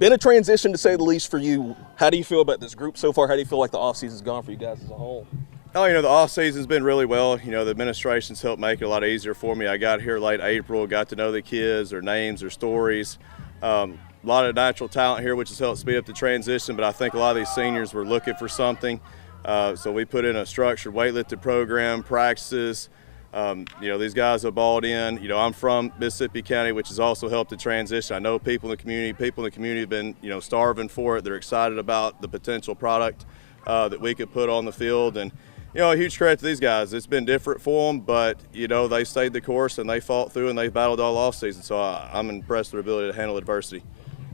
been a transition to say the least for you. How do you feel about this group so far? How do you feel like the offseason's gone for you guys as a whole? Oh, the off-season's been really well. The administration's helped make it a lot easier for me. I got here late April, got to know the kids, their names, their stories. A lot of natural talent here, which has helped speed up the transition, but I think a lot of these seniors were looking for something. So we put in a structured weightlifting program, practices. These guys have balled in. I'm from Mississippi County, which has also helped the transition. I know people in the community. People in the community have been, starving for it. They're excited about the potential product that we could put on the field. And a huge credit to these guys. It's been different for them, but, they stayed the course and they fought through and they battled all offseason. So I'm impressed with their ability to handle adversity.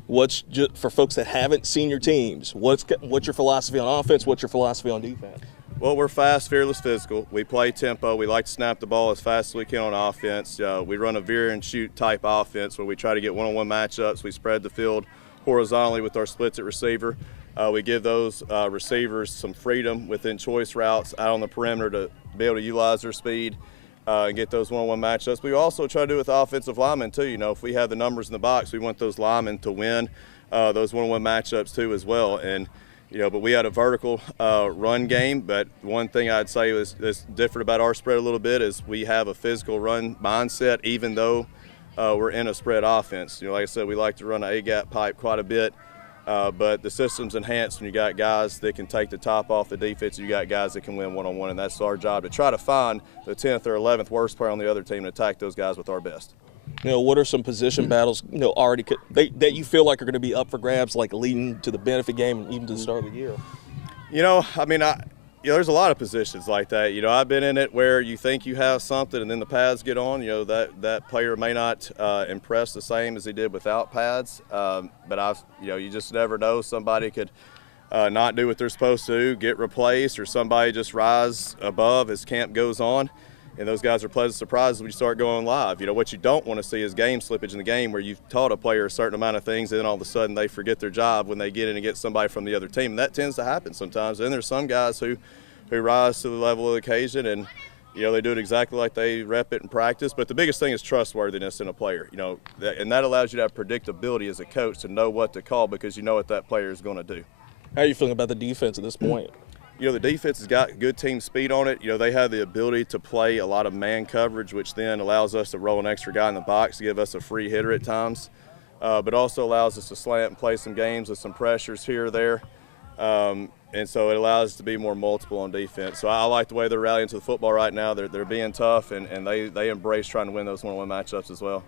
For folks that haven't seen your teams, what's your philosophy on offense? What's your philosophy on defense? Well, we're fast, fearless, physical. We play tempo. We like to snap the ball as fast as we can on offense. We run a veer and shoot type offense where we try to get one-on-one matchups. We spread the field horizontally with our splits at receiver. We give those receivers some freedom within choice routes out on the perimeter to be able to utilize their speed and get those one-on-one matchups. We also try to do it with offensive linemen too. If we have the numbers in the box, we want those linemen to win those one-on-one matchups too as well. And but we had a vertical run game. But one thing I'd say that's different about our spread a little bit is we have a physical run mindset, even though we're in a spread offense. Like I said, we like to run an A-gap pipe quite a bit. But the system's enhanced when you got guys that can take the top off the defense. You got guys that can win one-on-one, and that's our job, to try to find the 10th or 11th worst player on the other team and attack those guys with our best. What are some position battles, already that you feel like are going to be up for grabs, like leading to the benefit game and even to the start of the year? There's a lot of positions like that. I've been in it where you think you have something and then the pads get on. That player may not impress the same as he did without pads. But you just never know. Somebody could not do what they're supposed to, get replaced, or somebody just rise above as camp goes on. And those guys are pleasant surprises when you start going live. What you don't want to see is game slippage in the game where you've taught a player a certain amount of things and then all of a sudden they forget their job when they get in and get somebody from the other team. And that tends to happen sometimes. And there's some guys who rise to the level of the occasion and, they do it exactly like they rep it in practice. But the biggest thing is trustworthiness in a player, and that allows you to have predictability as a coach to know what to call because you know what that player is going to do. How are you feeling about the defense at this point? The defense has got good team speed on it. They have the ability to play a lot of man coverage, which then allows us to roll an extra guy in the box to give us a free hitter at times, but also allows us to slant and play some games with some pressures here or there. And so it allows us to be more multiple on defense. So I like the way they're rallying to the football right now. They're being tough, and they embrace trying to win those one-on-one matchups as well.